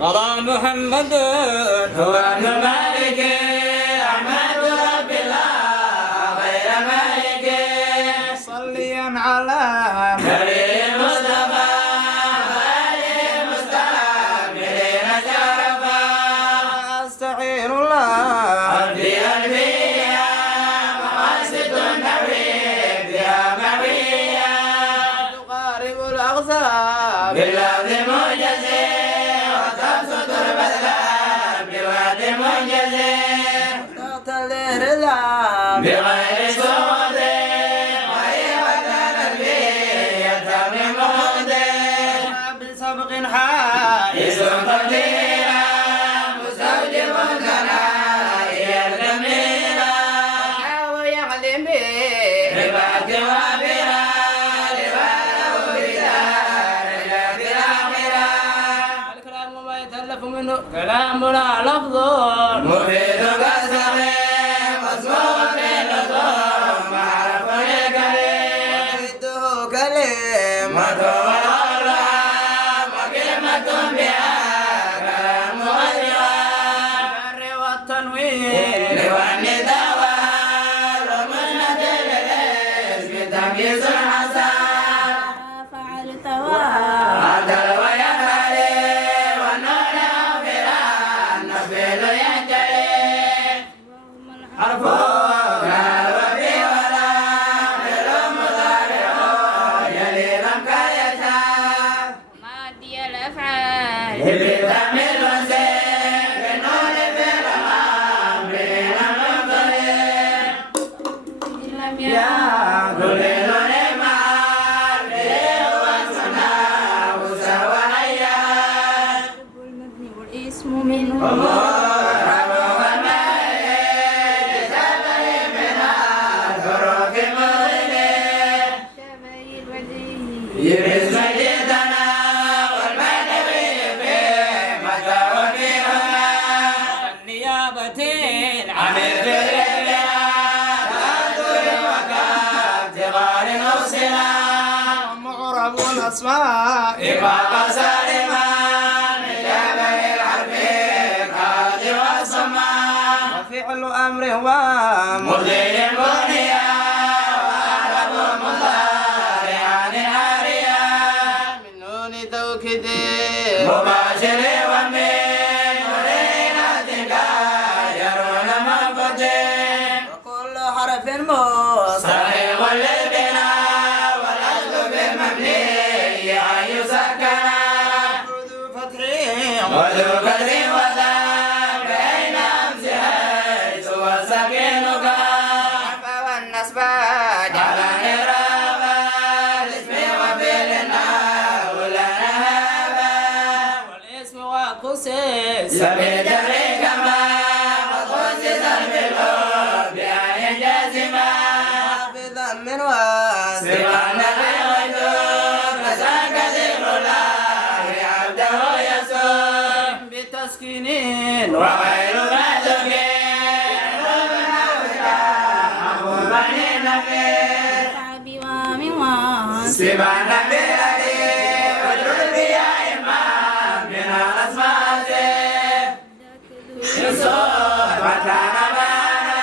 قضى محمد هو ابن مالك أحمد رب الله غير مالك صليا على كريم مصطفى غالي مستعملين شرفا أستعين الله في ألفية مقاصد النبي بها معوية تقارب الأغصان باللفظ موجزين بغير سود غيبة الفية من مهد بسبق حائز قديرا مستوجب ثنائي الجميلة ويعلم به رباك وافرا لباله بدار في الآخرة الكلام ما يتألف منه كلام لا لفظ مفيد كالسمع أسماء إباقة سالمة من جبل الحرب قادر وسماء وفعل أمر ومضي بنيا وأعرب مضارعا عاريا من نون توكيد مباشر ومن مرينة يرون منفتح وكل حرف مستحق للبناء وذو قدر وذاب بين أمسها سوى سكينك عفا والنصب على إرابة الاسم وفعلنا ولا نهابا والاسم وقصص سبيل جري كما قد خصص بالحب بأي جازمة بذم وسبحان وغير ذلك سبحان الذي وجود يا إمام من الأسماء يسوع وتعالى معنا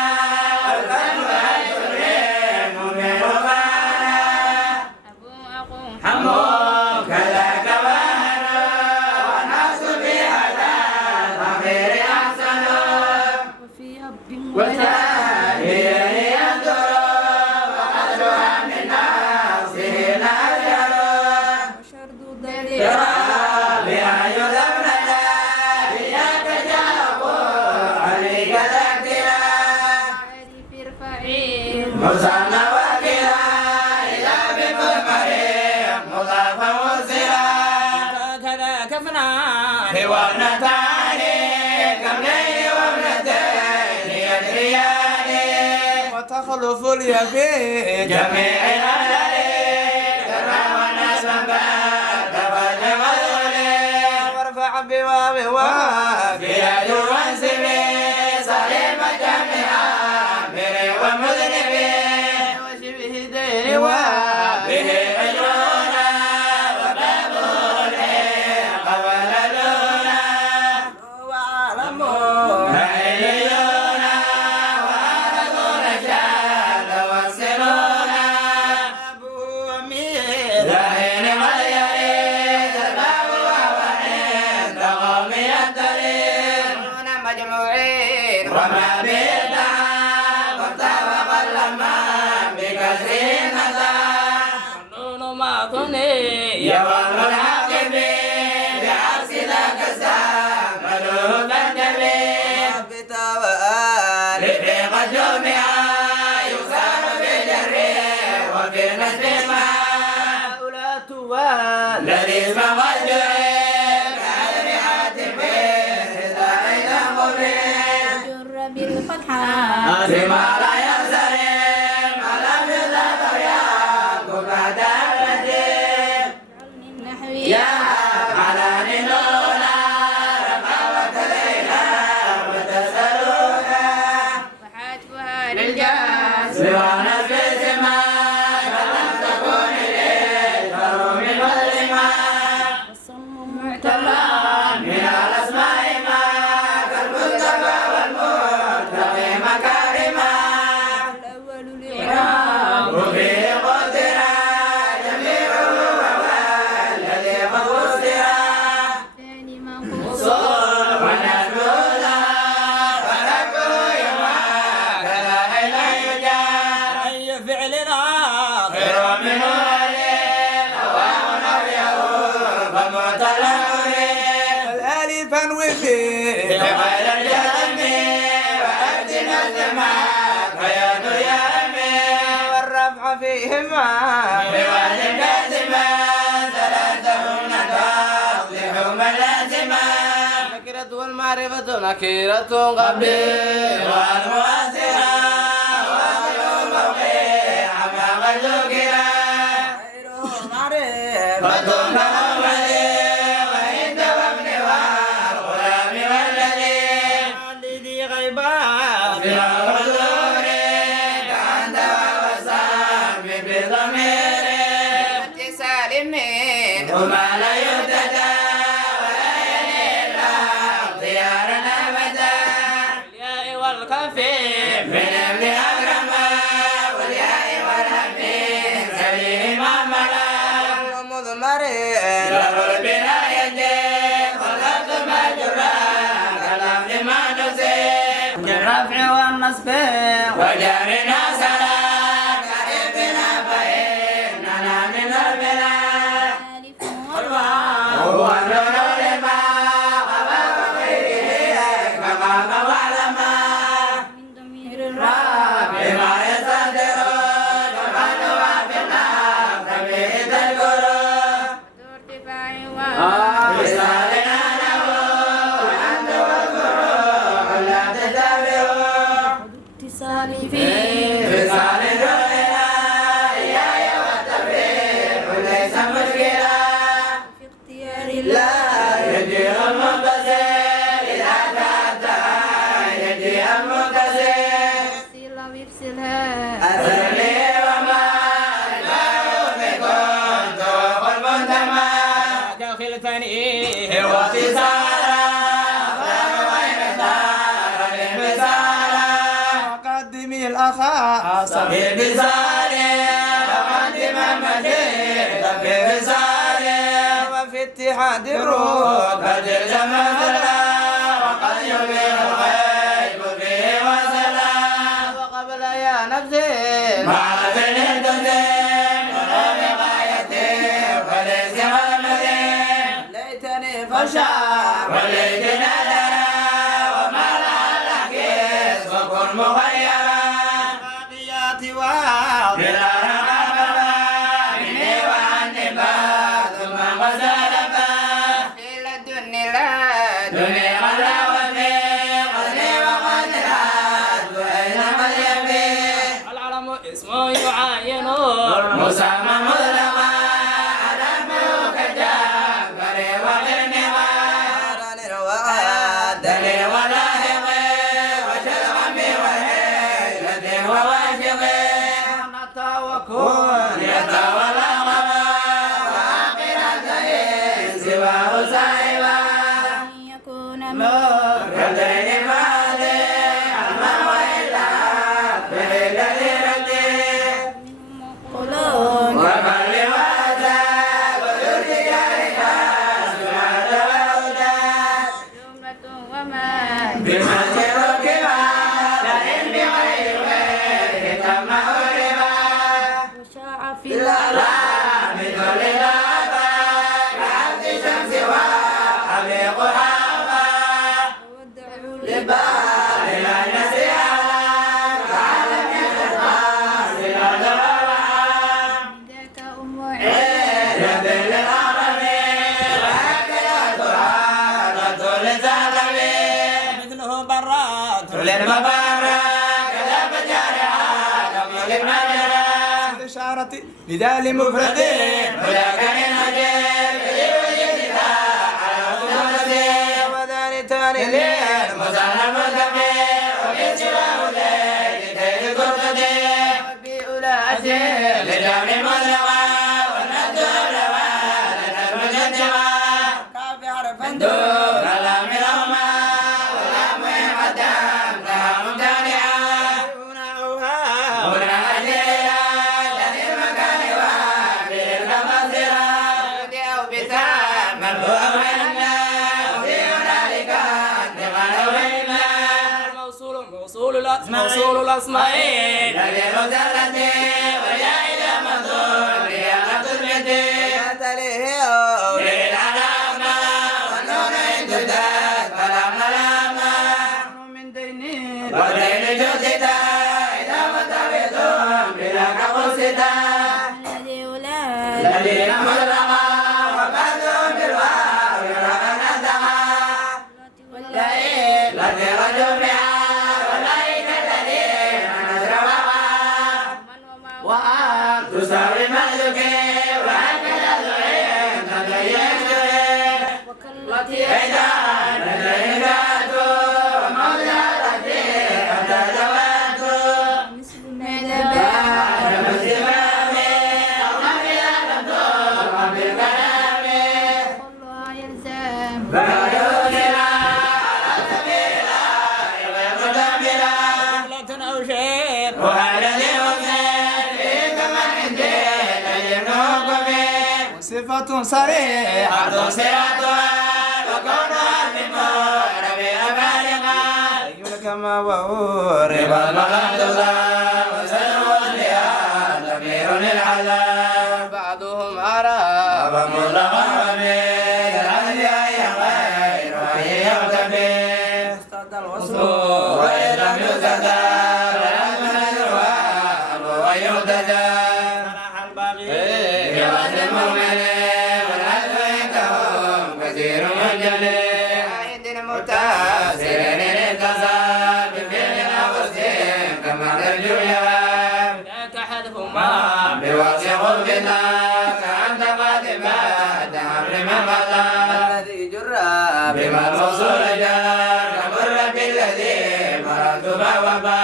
والقلب يكرم من ربنا حمو كذاك وهنا والناس في هذا الأمير أحسن وفي أب وتاهي ينظر وقدرها من نفسه الأجل وشرد دليل بها يذبن إياك جاء عليك ذكرا عارف ارفعين مصنع وكلا إذا بكل مريم مضافا وزرا كذا كفنان وابنتان كملين وابنتين يدريان وتخلف اليقين جميع الأهل كرا والناس بعد فجر والغلي وارفع بواب وبيد وانسبي سليم جميع أمر ومذنبي وشبه دين وبه أجرنا وبابه قبل لنا مجموعين وما بدعا وارتفق لما بكسر نزع والنون ما ثني يوم العاقب بعكس ذاك السام ملوك النبي بتوال رفيق الجمعة يصار بالجر وفي النسب معا ولا توال الذي اسم والجعل كالمئات فيه إذا أين قبل جر بالفتحة بما لا ينسلم على مثل يعقوب بعد الرديف النحو يا على نونا رقابة ليلى وتسألونا وحاتفها للجاز سوى نسب السماء فلم تكن إليه فروم والإمام والصم معتبر من الأسماء ما كالمصطفى والمرتقي مكارما الأول الإعراب وفيه قدرا جميعه وهو الذي قد وسع الثاني منقوص صور ونبذ فنبذ يما كلا إلا يجار أي فعل آخر خير منه عليم أوام نبيه فمعتلى مريم الألفا وفيه غير الجسم وأبدنا السماء فيد يامي والرفع فيهما بوالد لازما ثلاثهم نتوضح من لازما نكرة والمعرفة نكيرة قبلي والمؤثرة وغير موقع عما قد ذكر غيره معرفة فتم كمالي وعند وابن والغلام والذي لذي غيبات بلا حضور كأنت ووسام بضمير اتصال من وما لا يهتدى ولا يلي إلا اختيارا أبدا الياء والكفي من ابن أكرم والياء والهم سليم ملا ومضمر له البناية خلقت مجرى كلام ما نسيب الرفع والنصب وجارنا سلام قريبنا فإننا من البلاد ألف والواو هو النور لما قبل غيره كما قبل من ضمير الراء بما يصدر كما نوافقنا كبه تذكر ارتفاع واو رسالنا له وأنت واذكروا لا تتبعوا اتصال فيه رسال الرؤيا إياي والتفريق ليس مشكلة في اختيار الله يجي المنتصر إذا تأتى يجي المنتصر افصل وافصلها أسرني وما لا يوفقون توقع المنتمى كخلتني واتصالا أخبار غير دار الانفصالا وقدمي الأخاص في بصالي وقدم المجيد في بصالي وفي اتحاد الروح قد الزم مثلا وقد يبين الغيب فيه وصلا وقبل يا نفسي مع فعل تزيم ولو بغايته وليس والمدين ليتني فشار وليتنا لنا وما لعلك وكن مخيرا باقيات واو بلا رقابة مني وعني بعد ثم غزالفا في لدن لا دني غلا وفي قدري وقدرات وأين يبي العلم اسمه يعاين مسمى مطلقا على كجابر وغرنها دليل ولاحق وشلغم وهيلة وواشق وكون يتولى غما وآخرة سواه سائبا أن يكون كالدين مالي أما وإلا فإلا لردي قلون وقل واسع وذرك ركاز ما تبعدا جملة وما بمنزل ركبا لئن بغير غيره تم أوربا وشاع في الأعلام ذل الآفاق كعبد الشمس وأبي قحافة وودعوا لبال لا نسيها كعالم الإخلاص لا دوام ذاك أم وعين رب للعالمين وهكذا تراد للزعلمين مثله برات للمبارك كذا فجارها كم للمجرى الإشارة لذال مفردين وذاك للهجر يوجد على المنزل وذلك ثاني الليل مزال المدمر ومن سواه الليل تيل قرطدين بأولى أسير لجامع المزرعة والند والروان المجدمة كاف حرفا دون لام لهما ولام عدم لها ممتنعة يمنعها هنا أجريا لذي المكان وفي المصيرة أو بثام مرفوع منا وفي هنالك انتقال وإنا موصول الأسماء الذي رسلت ويا إلى منظور يا قدمتي تليه للعلامة والنون عند ذات فلا ملامة من دينين والليل جددا إذا متبتم بلا كقصدا الذي أولاد الذين مطلقا وبعدهم بالواو يرى نزقا واللائل الذي رجوا بها أولئك الذين نزروا من وما وأن تساوي مهلك وهكذا زعيم تبين وكالتي إذا نزلت ومولى أتزوجت مثل المعدبات كلها يلزم قلة أو شيء صفة صريحة لك ما وأورب بعضهم أرى استد الوصول وإن يزداد فرح الباغي عيد المتاز ذاك حذف ما الذي جرى بما الوصول جار كمر بالذي مررت بوابا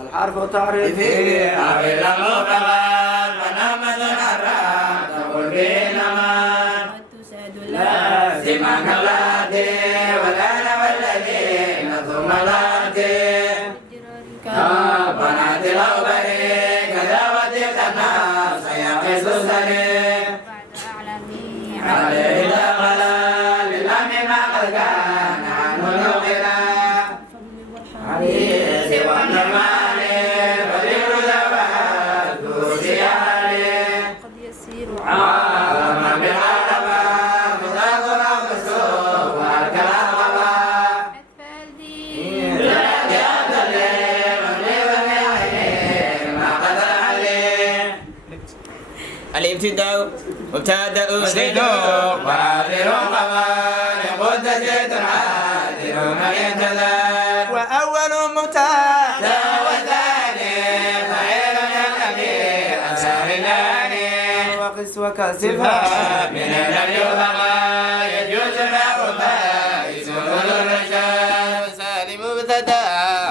الحرف تعريفي أو لم فقال فنامة الحرام تقول به نمان قد تساد لا لازما كاللاتي والآن والذين ثم لاتي بنات الأوبري كذا وتلك الناس يقيس سري بعد أعلمي عليه لا غلا لله ما قد كان عنه نقلا الفضل والحرام عليه سوى النعمان فذكر ذوات دوسي عليه قد يسير عالم بالعالم مذاكر بالسوق والكلام أكفى الدين الابتداء مبتدأ زيد وأول مبتدأ وقس وكسفها من اليوم يجوز له فائز الرجال سالم مبتدأ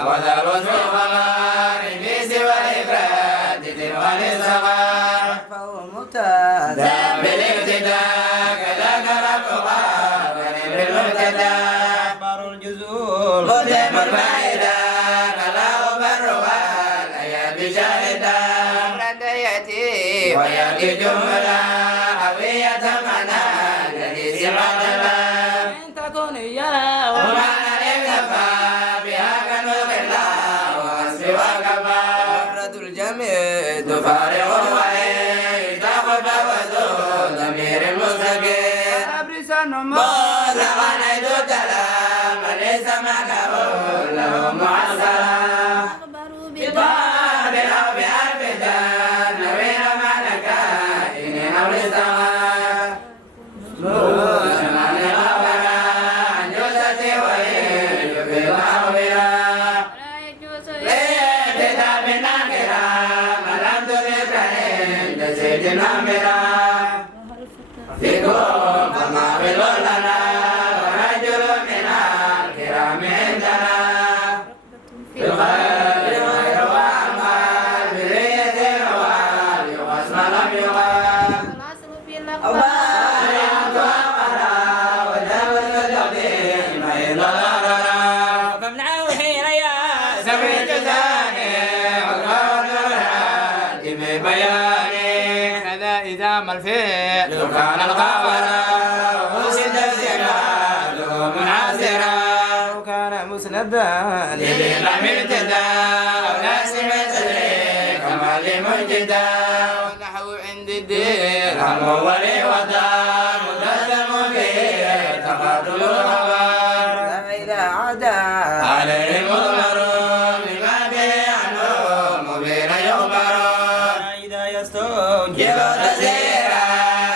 وذا الوجه الغمار في سوى الإفراد والإصغار فهو مبتدأ ذا بالابتداء كذاك رفقا بالمبتدأ أخبار الجزول مدم الفائدة كلاه برها الأيام بشاهدة أمرا يأتي ويأتي جملة هوية معنى الذي سمعت له إن تكن إياه ومعنى مكه له معسرا أخبروا بطاب أو بألف دار نوين ملكا إن أو الاستغار شمال الغفرة عن جثتي وإن يفيض أغفرا ولا يجوز لإبتداء بالنكرة ما لم تفد عند زيد نمرة فيكم فما بلغ لنا ورجل من الكرام عندنا في الخير خير وأعمال برية روال يغسل لم يغال الأصل في الأخبار أباريات وأمرا وداود التقديم إلى الغررا فامنعه حين يا سبي جزاني والقول الهادم بياني كذا إذا ما الفعل لو كان الغورا وسد الزلال منعسرا لو كان مسندا لذي لم ابتداء لازم تدري كما لمنجدا ونحو عند الدين هم ولي ودار مقدم به تقاتل الخبر إذا عدا عليه مضمر بما به عنه مبين يخبر إذا يستوجب جبت نسيرا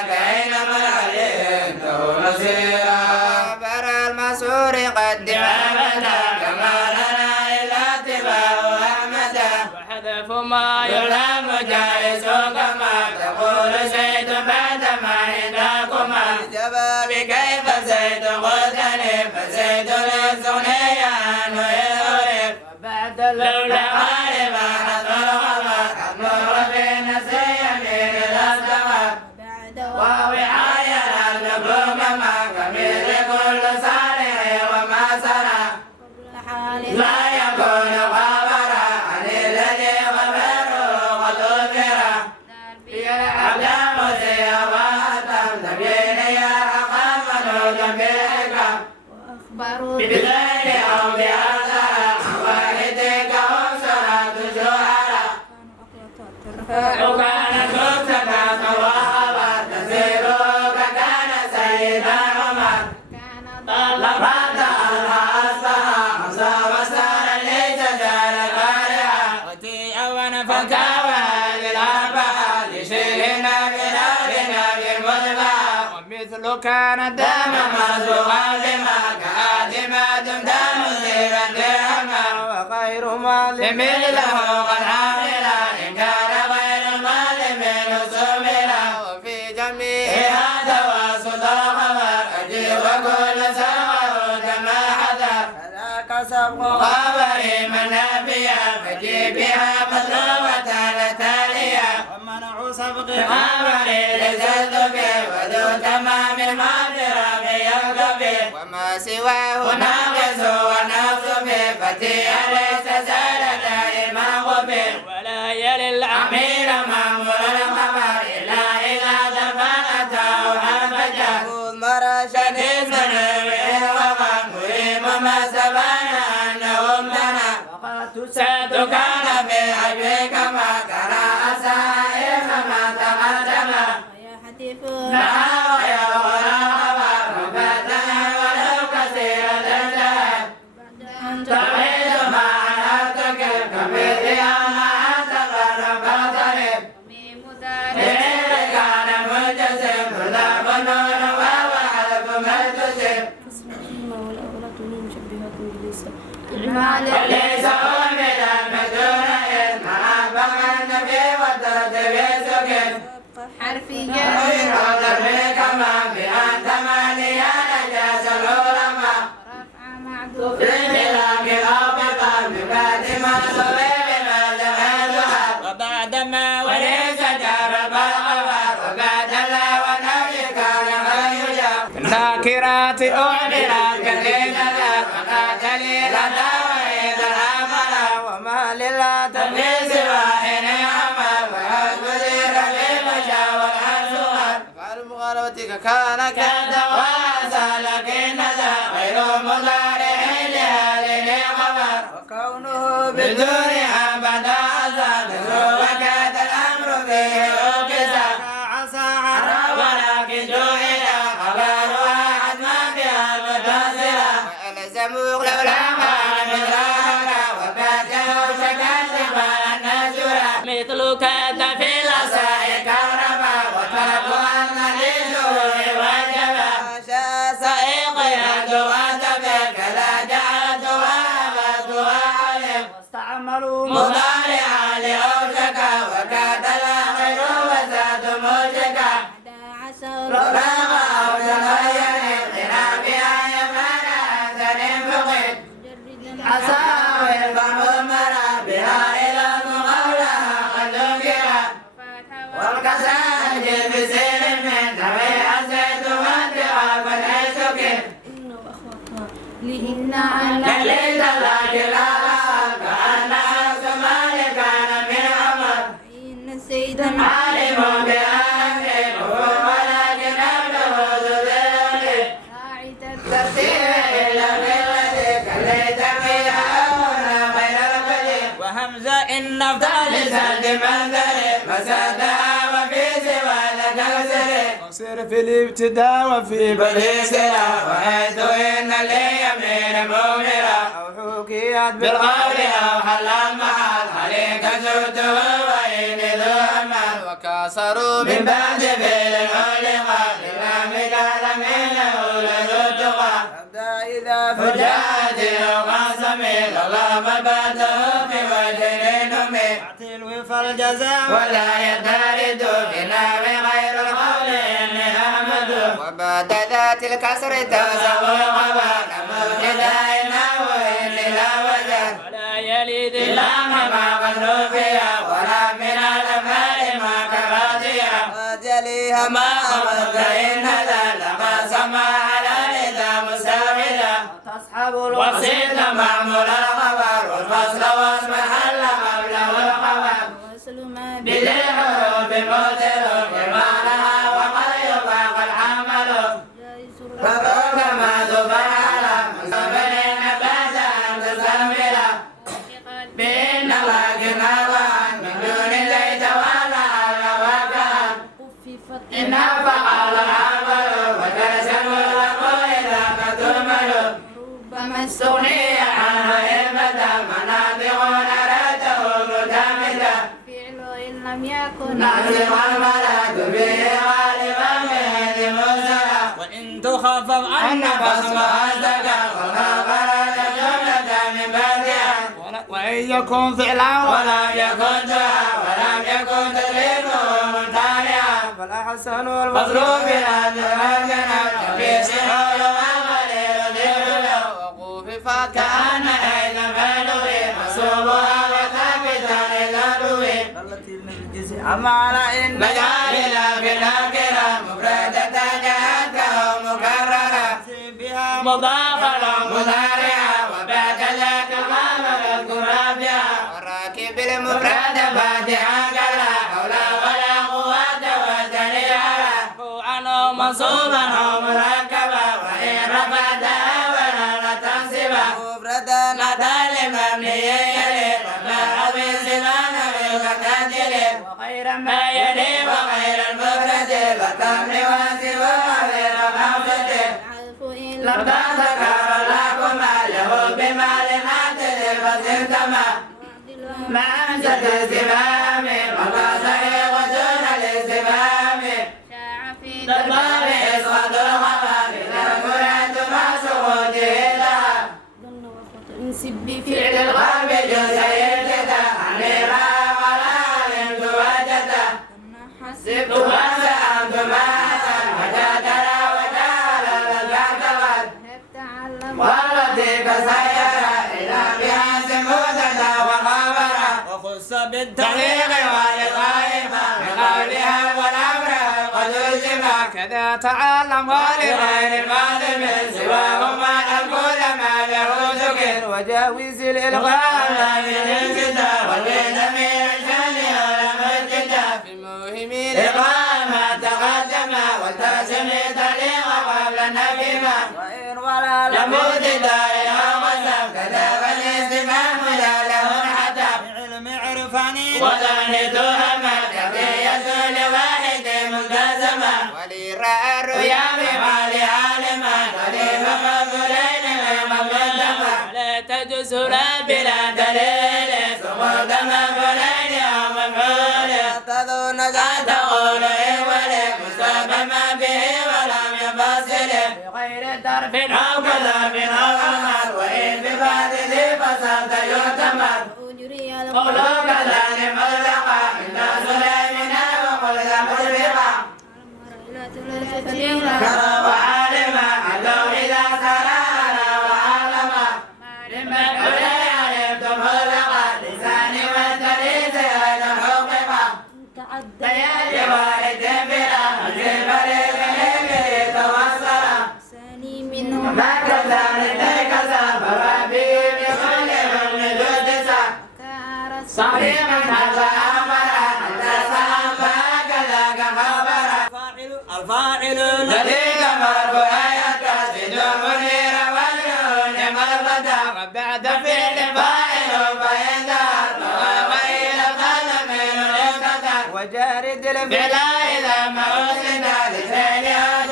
كأينما علمته نسيرا خبر المسور قدم أبدا كما لنا إلى اتباع أحمدا وحذف ما يلام جائز كما تقول زيد بعدما عندكما جباب بكيف زيد قلتني فزيد للثني عنه يعرف بعد لولا غالب حتى الغمر النور في نسي يمين الأسلمر بعد ووعايا المبروم ما كميل كل صالح وما سنى كل حال لا يكون خبرا عن الذي خبره قد أثر في الأحلام سيارات تبين يا حقا منوجا بالحكم وأخبروا ببداية أو بأثر واحدك وصلاة شهرا وكان كتبك وخبر تسيرك كان سيدا عمر كان طلبت الأصفى حمزة وسار لجزال القارعة وتيع ونفك فكاوى للأربعة لشيرنا بلادنا بالمطبع ومثل كان دام الدم مرزوقا بما كآدما دمت مثيرا درهما وغير مالم له قد عاملا إن كان غير المال من سملا وفي جميع هذا وسط الخبر أجيب كل سمع كما حذر كذاك سبق خبري من نافيا فجيب بها مطلوبة لتالية ومنع سبق خبري لزلت به وذو تمام الماثرة في يلقبه وما سواه وناقص ونفس به فتيا ليس زال دائما قبه ولا يلي العميل أمير مأمور الخبر إلا إذا دفنت أو حفجت مرشد شديد وغم مهم ما سبان أنه امتنع وقد سد كان في عجبك ما كان أسائر ما تقدم ويا حتيفون نعم يا ولا خبر مبتدأ ولو كثيرا الجهل بعد أن توحيد ما عنتك كمثل ما تقرب اغترب تقوم دار إليه كان ملتزم فذاب النور وهو حلف ملتزم والأولاد مشبهات باللسان وليس أمدا مدون إذ محبك النبي والترتيب سكن حرفيا غير ذرك ما بأن تمانيا نجاز العلماء رفع معدوف في ملاك الأوقفة من بعد ما صبي بملزم الزهر وبعدما وليس جار بالغفر وقد الله والنبي كان غير الناكرات أعبرت كثيرا وقاتلي لدى وإذا الأمر وما لله تبليس واحد عمل ويسبذر بمشاور الصور فعل مغالبتك كان كاد وعسى لكن ذا غير مضارع لهذه الخبر وكونه بدون عبد أسد وكاد الأمر فيه أوكسا عسى ولكن جعل خبر واحد ما بها المتصلة وألزموا لولا عساوي فمضمر بها إلى مغولها قد ذكر والقساجد بسير من نبي أسيد وانتقى فالحسك إن وأخواتها لإن على كليت لك الألال كأنها كمال كان من عمر إن سيدا عالم بأمره ولكن أبله ذو ذل راعي ترتيب إلى ملتك كليت فيها هنا غير القدير وهمزة إن أفضل لسد منزلي مسدها وفي سوى ذاك السر قصير في الابتداء وفي بالهسرة وحيث إن ليمين مؤمرة أو حكيات بالقول أو حل المحال عليك زرته وإني ذو أمل وكسروا من بعد فعل العلقاء لله قال من له لذو التقى حتى إذا فجاءت وقاسمي الله مباته في وجه نمي تلو فالجزاء ولا يدارد بناوي غير القول إني أحمد وبعد ذات الكسر تزوى قبل مبتدا إنه إني لا وجد ولا يلد إلا ما قد فيها ولا من الأفعال ما كراضيها وجليها ما أمرت إن ذا لما سمى على لذا مستغلا تصحب وصيت معمول الخبر والفصل واسم حل قبله الخبر وصل ما بذي حروف موتر بمعناها وقد يطاق الحمل جائز فذوق ما تفعل مصبر نبات أن تستعمل بإن لكن أوان من دون زيت ولا الواقع خففت إن فعل العمل وترسم الأمر إذا تتمل ربما استغني عنها إبدا مناطق نراته متمدا فعل إن لم يكن نعزم الملاك به غالبا من مرسلا وإن تخفف أن فصل أزكى وما خرج جملة من بعدها وإن يكن فعلا ولم يكن دعا ولم يكن تدريبه ممتنعا فالأحسن مضروب بأن الجنة في سحور وغليل ذكر وخففت كأن أيضا فلوي مصوبها وثابتا للألوي التي من الجزء أما على إن مجالنا في الآخرة مفردة جاءتك مكررة بها مضافة مضارعة وبعد ذاك القام يذكر رافعة وراكب مفرد فاتحة كلا حول ولا قوة وسريعة عنه منصوبا أو مركبا وإن رفعتها ولا تنصبا مفردا مثال مبني يلي رفع بسبان بالقتل وخيرا ما يلي وغير المفرد والتمر وسوى غير مفسد العفو إن لم تذكر لكما له بمال معتد فسرتما ما أنشد الزمام وما سيغ دون الازدمام شاع في تطلب إسقاط الخبر إذا مراد مع سقوطه لها ظن وخطأ انسب بفعل فعل القلب جزء ابتدى عليها ولا علمت وجدا حسب سبت وسأمت معها وجدنا وجعل الكعكبات تعلم والتي كسيرا إلى بها سمودة وخبرا وخص تحقيق بالتحقيق ولغائبا بقولها والأمر قد ألزما كذا تعلم ولغير المعلم سواهما الكل ما له ذكر وجاوز الإلغاء من الكتاب والبدمير الشان ولم الكتاب في المهمين إقام ما تقدم والتاسم تليق قبل النبيما وإن ولا لموت دائما وسم كذا والاستفهام لا له حتى علم عرفاني وظنيت أما تقية لواحد ملتزما ولي رأى الرؤيا ويا بمال عالما قريب مقبولين ومقدما ولا تجوز لا بلا دليل صمود مقبولين أو مفعول تظن لا تقول إيه ولك مصاب ما به ولم يفصل بغير درب أو كذب أو عمل وإن بفاتذ فصلت يؤتمر أجري قولك ذلك مطلقا من سليمنا وقل مسبقا إلى ثلاثة وعالما أنه إذا سرانا وعلما لمن إليك سافر به بكل من جودسا صحيحا هذا أمرا حتى صحبا كذاك خبرا الفاعل الذي مرفوع يتصل منير والنون مرفدا وبعد فعل فاعل فإن ذهب وغير قدم يقتدى وجارد الفعل إذا ما أسند لفعل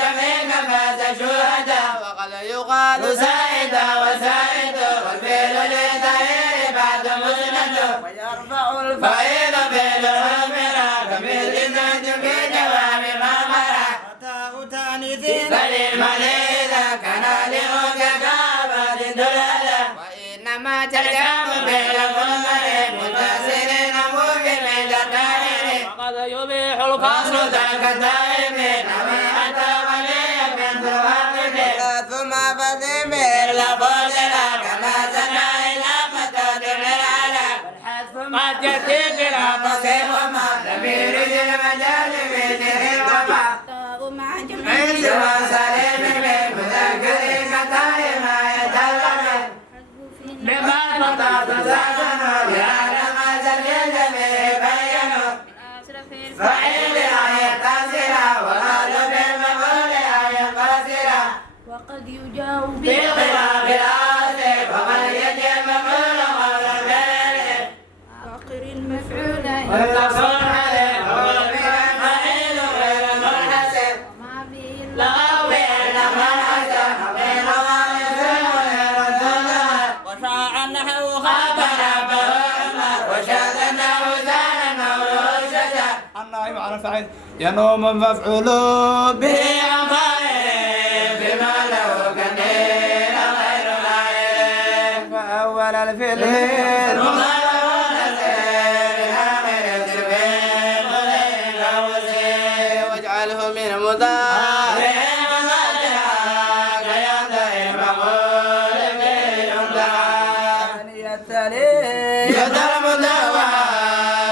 جميع فاز شهدا وقد يقال سائدا وسائد والفعل للتغيير بعد مسند ويرفع الفاعل فعل أمرا كمثل زيد في جواب ما مرا وتاء تانيث فللملء إذا كان لأوجك أبد دلالا وإنما ترجم فعل المنصرف متصل مفهم للدائر وقد يبيح الفصل ذاك الدائم نبي أتى ولي من ثوابه ثم فزم لفضل كما سنى إلى فتاة العلا والحذف قد يأتي بلا تصيح وما ضمير المجال بجر وما مع جمع سوى سليم من مذكر كتار ما يتلم بما فتاة ساسن لأعلى ما سليل به بينه فعيل آية تاسرة وآل بالمقول آية قاسرة وقد يجاوب بخلاف الآسف وقد يجي المقول قول الفعل آخر المفعول والتصور عليه قول الفعل فعيل غير منحسب وما به لغوي إنما حسن غير غامض غير الدنيا وشاع النحو خابنا فهما وشاذ النحو زانا نوره الشجر النائب على الفاعل ينوم مفعول به عن فاعل بما له كثير غير نائب فأول الفعل مخالف نسير آخر السبيل مليك وسير واجعله من مضارع مضارعا كيده المقول به يمدعا يدر مدوعا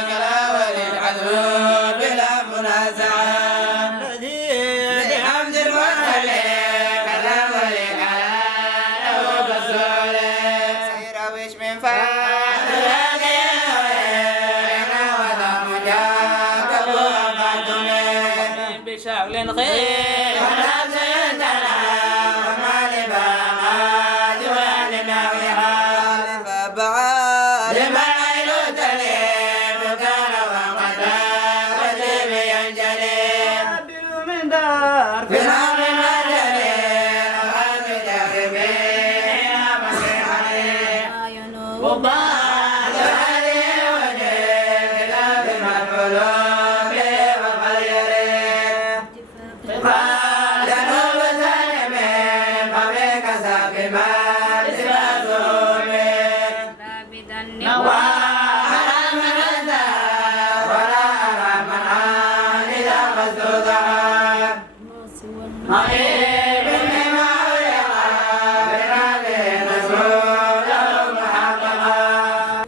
كالأول العدو بلا منازعة الذي بحمد المرسل كالأول العلاء وبالسؤال سير وش من فعل هذه أنا وذا مجاك وفاتني بشغل خير ونفس ينتنى وما لبعاد ولنويها فبعاد لما عيل تليم كان وقدا وجيب ينجلي من دار في نار المجلي وحد جاهبين يا مسيحي وبعد هذه وجيب لازم القلوب والغير قال جنوب سالمين فبك سافي ما سباسومين نواح من الزهر ولا أرى من عان إذا مسدودها قريب مما علق بهذه المسرور محققا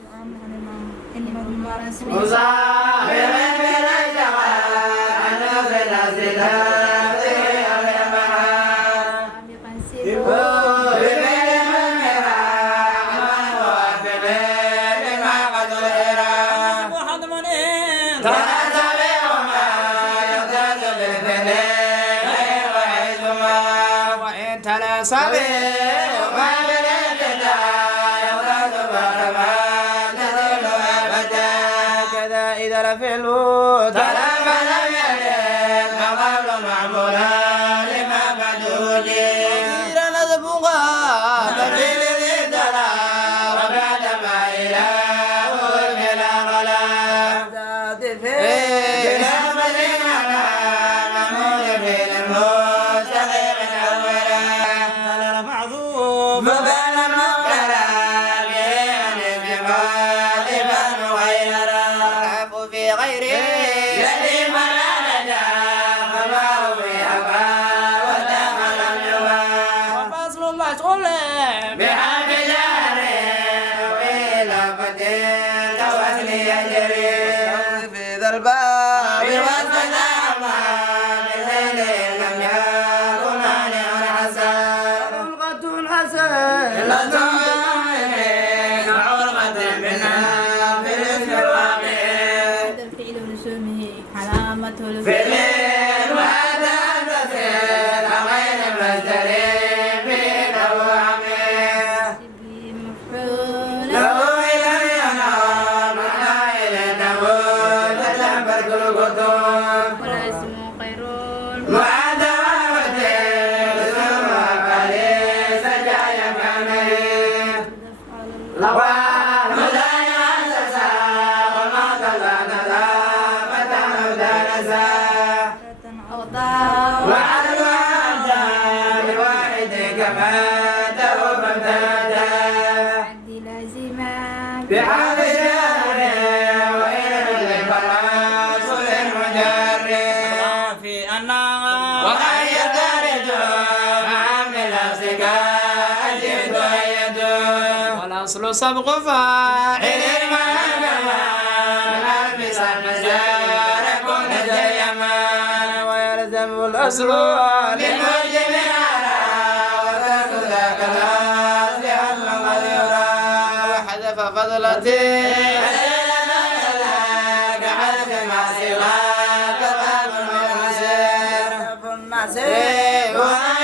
مصابر من الجوال أنوف الأسلام كذا إذا لفي الوت فلما لم يلد فقبل معمولا لما بدوجي كثيرا نذبها ففي الذي دلا وبعد ما إله البلا غلا ذات في بلا مدينة ممول في الموت شقيق أولا تلر معذوب فبال المغفرة بأن الجمال بان غيرا والعفو في غيره يلي من لا نجا فما هو في أبا ودام لم يبا وفصل مشغول بحرف جار وبلفظ كوزن يجري في ذا الباب وزن أعمى بسيل لم يكن مانع حسن والأصل سبق فاعل ما نلبس المزار كل جيما ويلزم الأصل للمجم على وذاك ذاك الأصل أصل قد يرى وحذف فضلته كحذف ما سواه كتاب المسير وغير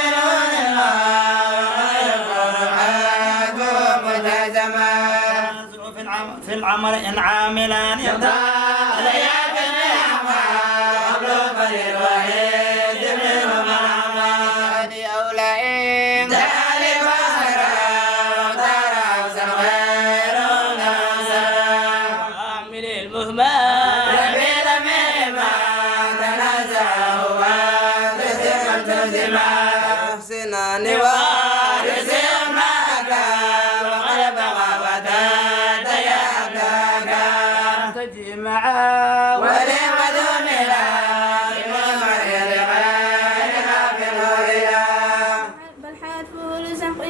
في العمل إن عاملان يبدأ لياك النعمة مطلوبا للوحيد منهما العمل أولئك تعالي فاخرا وترى أوسن غير عامل المهمل ربي لمهما تنازعه وتسلم تلزما حسنا يسير معك وقد بغى تجي معه ولمدوم لا بمضمر لغيرها في الرؤيا بل حذفه لسحقه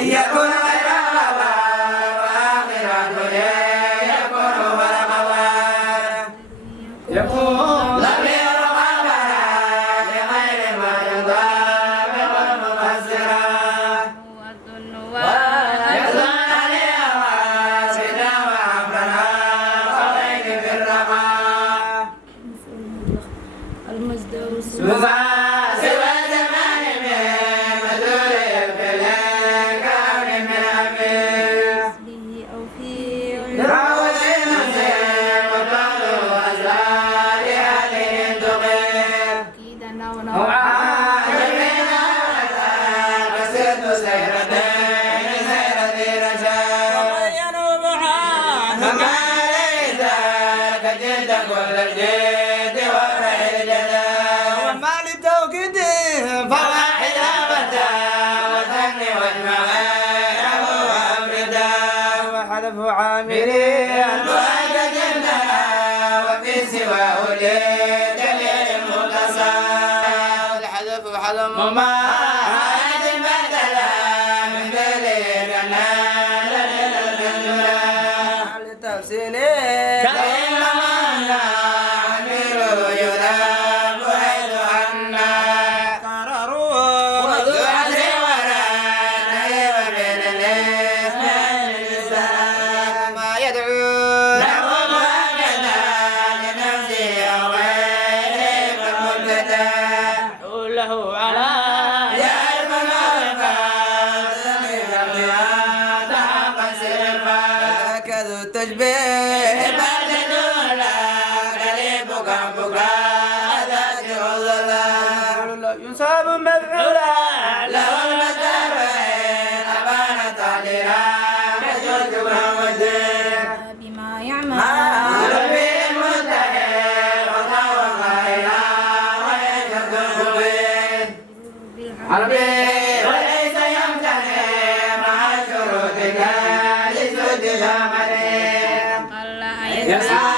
يكون غير غوى وآخرته يكون هو الغوى يكون ضمير غبرا لغير ما يضاف المفسرا يظن لهوى سنا وعمرنا قويك في الرقاء المصدر سوى زمان من مدور الفلان كون من أمين به أو في روض نصير وقالوا أزهار هذه تغير أكيدا أو جميعنا قصرت سيرتين سير ذي رجاء وبينوا معاه فما ليس كجد كل الجد ورع الجدال وما لتوكيده فواحد أبدا وثني واجمع غيره وأبدا وحذف عاملين وأنت جندنا وفي سواه لدليل متصل الحذف حذف وما عاد بدلا من دليل لتفسيره كريم منا عمير يذاب حيث أنا قرروا وذو عزر ورا نهيب بين الاثنين للسلام ما يدعو له مؤكدا لنفسه وغيره فالمبتدا له على يعرف العرفة تسميك القيادة حق السلفة هكذا التشبيه بعد دولا قريبك بكاء ذات الظلام يصاب مفعولا له المسار أبان تعليلا كجوز ومدين بما يعمل ربي المتحد وطوى خيرا ويشهد الخبير عربي وليس يمتنع مع شروطك لسود ثمنه قل يسعى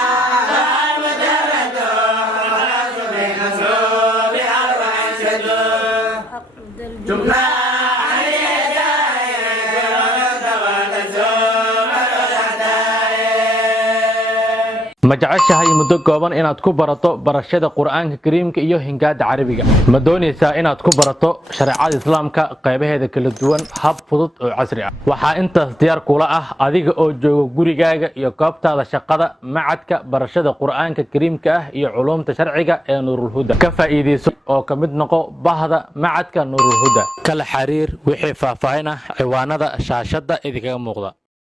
المجرد والخلاص بين سوء بأربع شدود أقعد جملة علي دائر ولو تولى سوء ma jeceshahay muddo kooban inaad ku barato barashada quraanka kariimka iyo hingaada carabiga ma doonaysaa inaad ku barato shariicada islaamka qaybaheeda kala duwan hab fudud oo casri ah waxa intaas diyaar kula ah adiga oo jooga gurigaaga iyo goobtaada shaqada macadka barashada quraanka kariimka ah iyo culumta sharciga ee Nuurul Huda ka faa'iideyso oo ka mid noqo bahda macadka Nuurul Huda kala xiriir wixii faahfaahin ah ciwaanada shaashada idinkaga muuqda